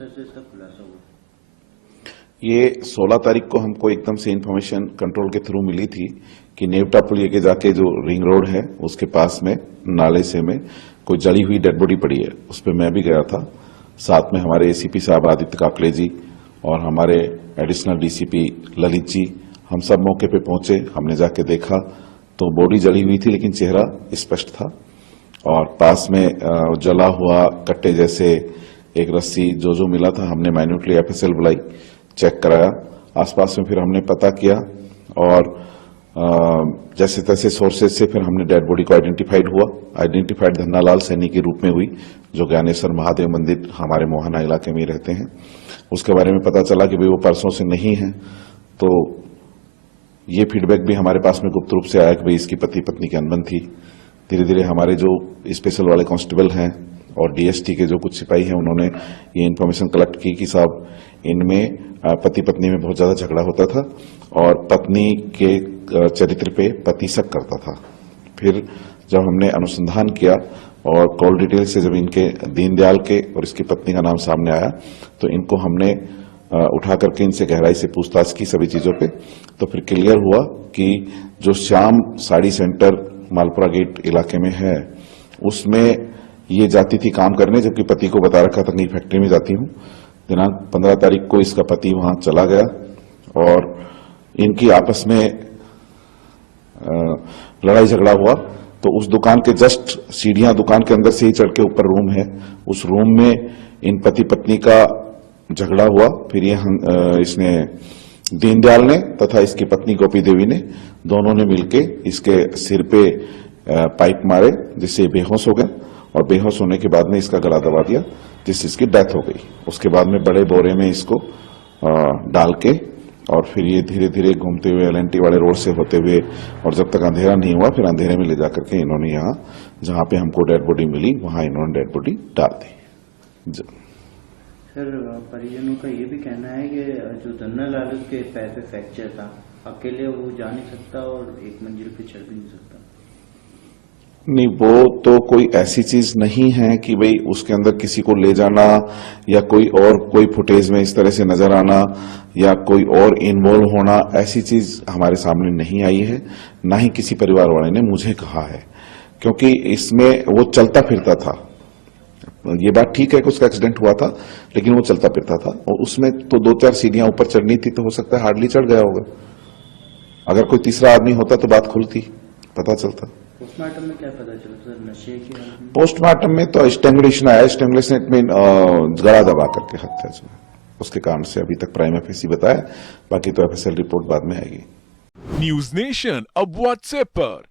तरह से इसका खुलासा हुआ? ये 16 तारीख को हमको एकदम से इंफॉर्मेशन कंट्रोल के थ्रू मिली थी कि नेवटा पुलिया के जाके जो रिंग रोड है उसके पास में नाले से में कोई जली हुई डेड बॉडी पड़ी है। उस पर मैं भी गया था, साथ में हमारे एसीपी साहब आदित्य काकड़े जी और हमारे एडिशनल डीसीपी ललित जी, हम सब मौके पे पहुंचे। हमने जाके देखा तो बॉडी जली हुई थी लेकिन चेहरा स्पष्ट था और पास में जला हुआ कट्टे जैसे एक रस्सी जो मिला था। हमने माइन्यूटली एफएसएल बुलाई, चेक कराया, आसपास में फिर हमने पता किया और जैसे तैसे सोर्सेज से फिर हमने डेड बॉडी को आइडेंटिफाइड धन्नालाल सैनी के रूप में हुई, जो ज्ञानेश्वर महादेव मंदिर हमारे मोहना इलाके में रहते हैं। उसके बारे में पता चला कि भाई वो परसों से नहीं है। तो ये फीडबैक भी हमारे पास में गुप्त रूप से आया कि भाई इसकी पति पत्नी की अनबन थी। धीरे धीरे हमारे जो स्पेशल वाले कांस्टेबल हैं और डीएसटी के जो कुछ सिपाही हैं उन्होंने ये इन्फॉर्मेशन कलेक्ट की कि साहब इनमें पति पत्नी में बहुत ज्यादा झगड़ा होता था और पत्नी के चरित्र पे पति शक करता था। फिर जब हमने अनुसंधान किया और कॉल डिटेल से जब इनके दीनदयाल के और इसकी पत्नी का नाम सामने आया तो इनको हमने उठा करके इनसे गहराई से पूछताछ की सभी चीजों पे। तो फिर क्लियर हुआ कि जो श्याम साड़ी सेंटर मालपुरा गेट इलाके में है उसमें ये जाती थी काम करने, जबकि पति को बता रखा था कि फैक्ट्री में जाती हूं। दिनांक 15 तारीख को इसका पति वहां चला गया और इनकी आपस में लड़ाई झगड़ा हुआ। तो उस दुकान के जस्ट सीढ़ियां दुकान के अंदर से ही चढ़ के ऊपर रूम है, उस रूम में इन पति पत्नी का झगड़ा हुआ। फिर ये इसने दीनदयाल ने तथा इसकी पत्नी गोपी देवी ने दोनों ने मिलके इसके सिर पे पाइप मारे जिससे बेहोश हो गया और बेहोश होने के बाद में इसका गला दबा दिया जिससे इसकी डेथ हो गई। उसके बाद में बड़े बोरे में इसको डाल के और फिर ये धीरे धीरे घूमते हुए एलएनटी वाले रोड से होते हुए और जब तक अंधेरा नहीं हुआ फिर अंधेरे में ले जाकर के इन्होंने यहाँ जहां पे हमको डेड बॉडी मिली वहां इन्होंने डेड बॉडी डाल दी। सर, परिजनों का ये भी कहना है कि जो धन्नालाल के पैर पे फ्रैक्चर था, अकेले वो जा नहीं सकता और एक मंजिल पे चढ़ भी नहीं सकता। नहीं, वो तो कोई ऐसी चीज नहीं है कि भाई उसके अंदर किसी को ले जाना या कोई फुटेज में इस तरह से नजर आना या कोई और इन्वॉल्व होना, ऐसी चीज हमारे सामने नहीं आई है, ना ही किसी परिवार वाले ने मुझे कहा है। क्योंकि इसमें वो चलता फिरता था, ये बात ठीक है कि उसका एक्सीडेंट हुआ था लेकिन वो चलता फिरता था और उसमें तो 2-4 सीढ़ियां ऊपर चढ़नी थी तो हो सकता है हार्डली चढ़ गया होगा। अगर कोई तीसरा आदमी होता तो बात खुलती, पता चलता। पोस्टमार्टम में क्या पता चला सर? नशे की हालत में? पोस्टमार्टम में तो स्ट्रेंगुलेशन आया, स्ट्रेंगुलेशन में गला दबा करके हत्या जो है उसके कारण से अभी तक प्राइमा फेसी बताया, बाकी तो एफएसएल रिपोर्ट बाद में आएगी। न्यूज नेशन अब व्हाट्सएप पर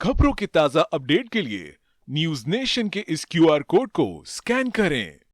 खबरों के ताजा अपडेट के लिए न्यूज नेशन के इस क्यूआर कोड को स्कैन करें।